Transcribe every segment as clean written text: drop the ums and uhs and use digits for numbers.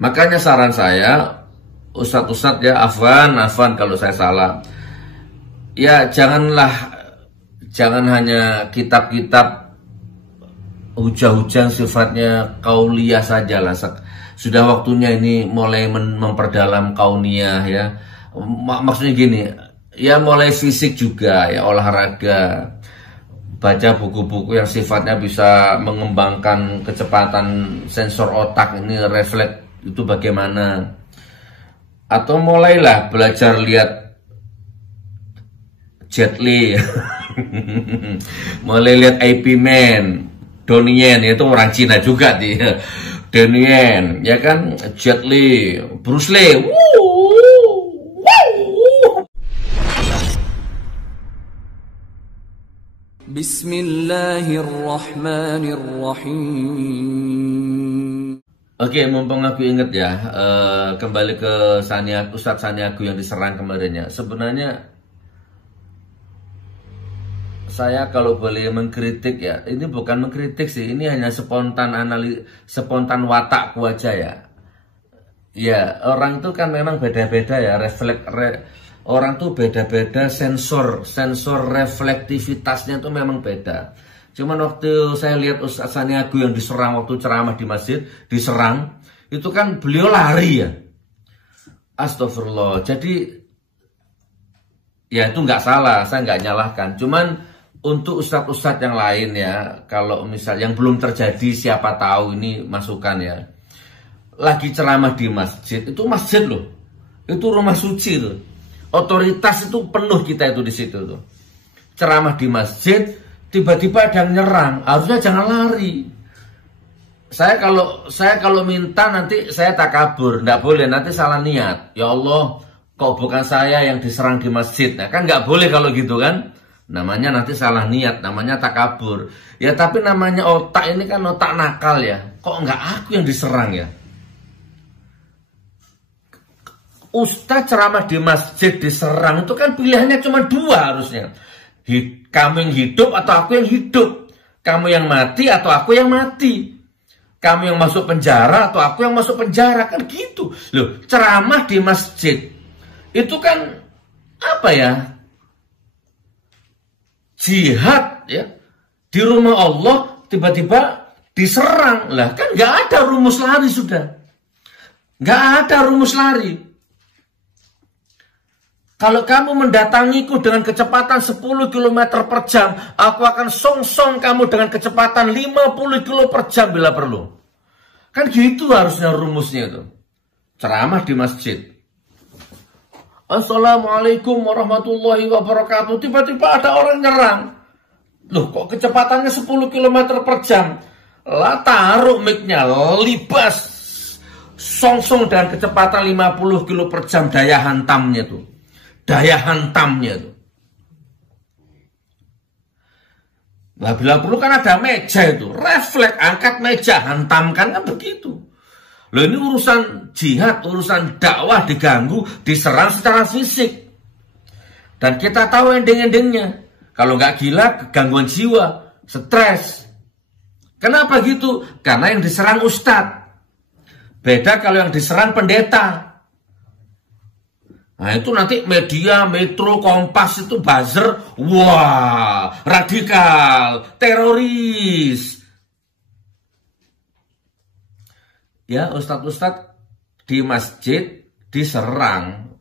Makanya saran saya, Ustadz-ustadz ya, afwan kalau saya salah. Ya jangan hanya kitab-kitab hujah-hujah sifatnya kauliyah saja lah. Sudah waktunya ini mulai memperdalam kauniyah ya. Maksudnya gini, ya mulai fisik juga ya, olahraga. Baca buku-buku yang sifatnya bisa mengembangkan kecepatan sensor otak ini, refleks itu bagaimana. Atau mulailah belajar lihat Jet Li. Mulai lihat IP Man, Donnie Yen, itu orang Cina juga dia. Donnie Yen, ya kan, Jet Li, Bruce Lee. Bismillahirrahmanirrahim. Oke, mumpung aku inget ya, kembali ke Ustadz Saniago yang diserang kemarin ya. Sebenarnya saya kalau boleh mengkritik ya, ini bukan mengkritik sih, ini hanya spontan watakku aja ya. Ya, orang itu kan memang beda-beda ya, orang tuh beda-beda, sensor reflektivitasnya tuh memang beda. Cuman waktu saya lihat Ustadz Saniago yang diserang waktu ceramah di masjid, diserang, itu kan beliau lari ya. Astagfirullah. Jadi ya itu nggak salah, saya nggak nyalahkan. Cuman untuk ustadz-ustadz yang lain ya, kalau misal yang belum terjadi, siapa tahu ini masukan ya. Lagi ceramah di masjid, itu masjid loh, itu rumah suci tuh. Otoritas itu penuh kita itu di situ tuh. Ceramah di masjid, tiba-tiba ada yang nyerang, harusnya jangan lari. Saya kalau minta nanti saya takabur, nggak boleh, nanti salah niat. Ya Allah, kok bukan saya yang diserang di masjid? Nah kan nggak boleh kalau gitu kan. Namanya nanti salah niat, namanya takabur. Ya tapi namanya otak ini kan otak nakal ya. Kok nggak aku yang diserang ya? Ustadz ceramah di masjid diserang itu kan pilihannya cuma dua harusnya. Kamu yang hidup atau aku yang hidup. Kamu yang mati atau aku yang mati. Kamu yang masuk penjara atau aku yang masuk penjara. Kan gitu. Loh, ceramah di masjid itu kan apa ya? Jihad ya. Di rumah Allah tiba-tiba diserang. Lah kan gak ada rumus lari sudah. Gak ada rumus lari. Kalau kamu mendatangiku dengan kecepatan 10 km per jam, aku akan song-song kamu dengan kecepatan 50 km per jam bila perlu. Kan gitu harusnya rumusnya itu. Ceramah di masjid. Assalamualaikum warahmatullahi wabarakatuh. Tiba-tiba ada orang nyerang. Loh kok kecepatannya 10 km per jam? Lah taruh mic-nya, libas. Song-song dengan kecepatan 50 km per jam, daya hantamnya tuh. Daya hantamnya itu. Nah, bila perlu kan ada meja itu, refleks, angkat meja, hantamkan kan begitu. Loh ini urusan jihad, urusan dakwah diganggu, diserang secara fisik. Dan kita tahu ending-endingnya. Kalau nggak gila, gangguan jiwa, stres. Kenapa gitu? Karena yang diserang ustadz. Beda kalau yang diserang pendeta. Nah itu nanti media, Metro, Kompas itu buzzer, wah radikal, teroris. Ya ustadz-ustadz di masjid diserang,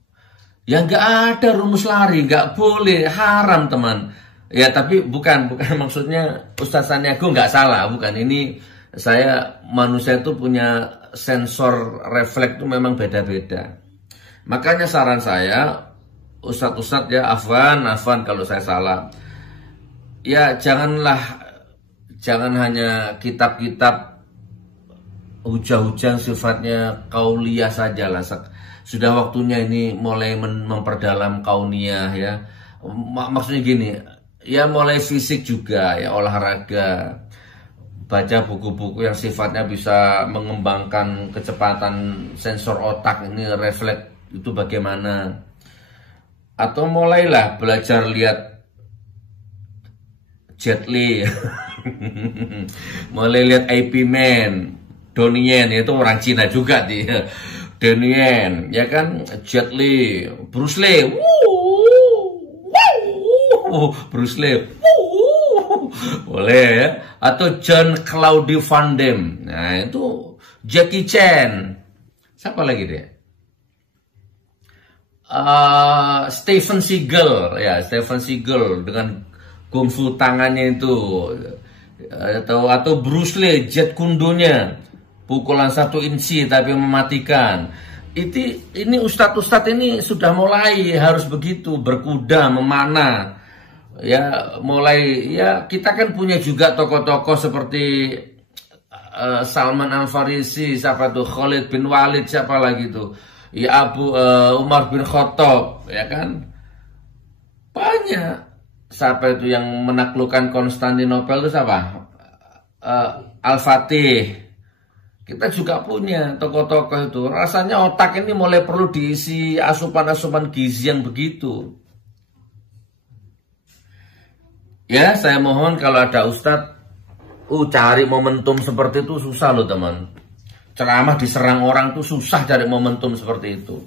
ya nggak ada rumus lari, nggak boleh, haram teman. Ya tapi bukan maksudnya Ustadz Saniago nggak salah, bukan. Ini saya manusia itu punya sensor refleks itu memang beda-beda. Makanya saran saya, ustadz-ustadz ya, afwan kalau saya salah. Ya jangan hanya kitab-kitab hujah-hujah sifatnya kauliyah saja lah. Sudah waktunya ini mulai memperdalam kauniyah ya. Maksudnya gini, ya mulai fisik juga ya, olahraga. Baca buku-buku yang sifatnya bisa mengembangkan kecepatan sensor otak ini, refleks itu bagaimana. Atau mulailah belajar lihat Jet Li. Mulai lihat IP Man, Donnie Yen itu orang Cina juga dia. Donnie Yen, ya kan, Jet Li, Bruce Lee, Bruce Lee, boleh ya, atau John Claude Van Damme, nah itu Jackie Chan, siapa lagi dia? Steven Seagal, ya Steven Seagal dengan kungfu tangannya itu, atau Bruce Lee, jet kundonya, pukulan 1 inci tapi mematikan. Ini ustadz-ustadz ini sudah mulai harus begitu, berkuda, memanah. Ya mulai, ya kita kan punya juga tokoh-tokoh seperti Salman Al Farisi, siapa tuh, Khalid bin Walid, siapa lagi tuh, ya Umar bin Khattab, ya kan, banyak. Siapa itu yang menaklukkan Konstantinopel itu siapa? Al-Fatih. Kita juga punya tokoh-tokoh itu. Rasanya otak ini mulai perlu diisi asupan-asupan gizi yang begitu. Ya, saya mohon kalau ada ustadz, cari momentum seperti itu susah loh teman. Ceramah diserang orang tuh susah cari momentum seperti itu.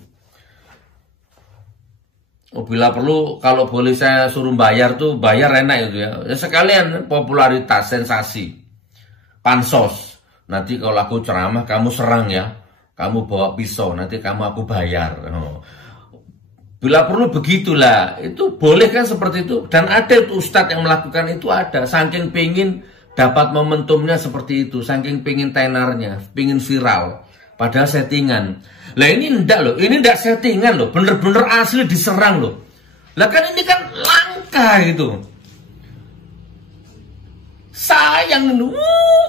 Bila perlu, kalau boleh saya suruh bayar tuh, bayar enak itu ya. Ya sekalian popularitas, sensasi, pansos. Nanti kalau aku ceramah, kamu serang ya. Kamu bawa pisau, nanti kamu aku bayar. Bila perlu begitulah, itu boleh kan seperti itu. Dan ada itu ustadz yang melakukan itu ada. Saking pingin dapat momentumnya seperti itu. Saking pingin tenarnya, pingin viral. Padahal settingan. Lah ini enggak loh, ini enggak settingan loh. Bener-bener asli diserang loh. Lah kan ini kan langka gitu. Sayang,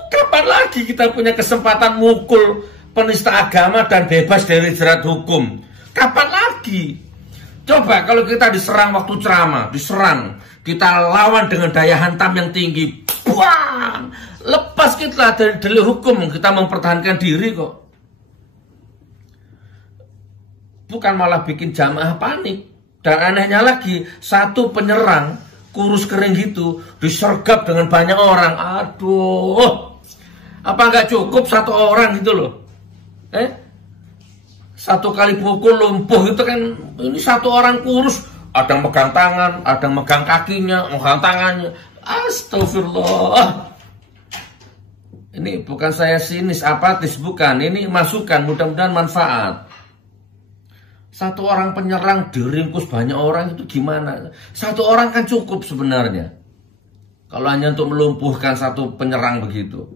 kapan lagi kita punya kesempatan mukul penista agama dan bebas dari jerat hukum? Kapan lagi? Coba kalau kita diserang waktu ceramah, diserang, kita lawan dengan daya hantam yang tinggi, buang, lepas kita dari hukum, kita mempertahankan diri kok. Bukan malah bikin jamaah panik. Dan anehnya lagi, satu penyerang kurus kering gitu disergap dengan banyak orang. Aduh, apa nggak cukup satu orang gitu loh? Satu kali pukul lumpuh itu kan, ini satu orang kurus, ada yang megang tangan, ada yang megang kakinya, megang tangannya. Astagfirullah. Ini bukan saya sinis, apatis, bukan. Ini masukan, mudah-mudahan manfaat. Satu orang penyerang diringkus banyak orang itu gimana? Satu orang kan cukup sebenarnya. Kalau hanya untuk melumpuhkan satu penyerang begitu.